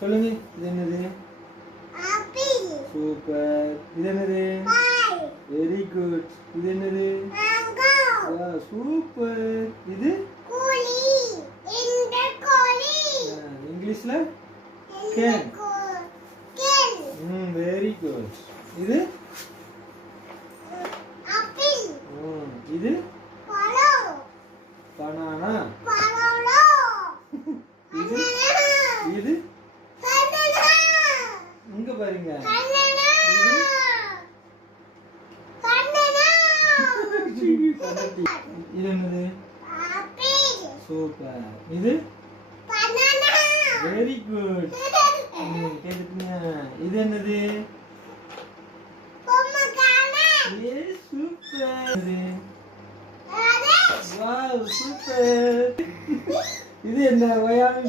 சொல்லுங்க. இது என்னது? ஆப்பிள். சூப்பர். இது என்னது? பால். Very good. இது என்னது? மேங்கோ. வா சூப்பர். இது கோழி. இந்த கோழி. இங்கிலீஷ்ல இந்த கேன். கேன். Very good. இது ஆப்பிள். இது பழம். பனானா. பழம். இது இது பனானா. இங்க பாருங்க. பனானா. இது பனானா. இது என்னது? ஆப்பிள். சூப்பர். இது பனானா. Very good. கேட்டுங்க. இது என்னது? பொம்மக்கான. Yes super. இது ஆரஞ்சு. Wow super. இது என்ன வயாமி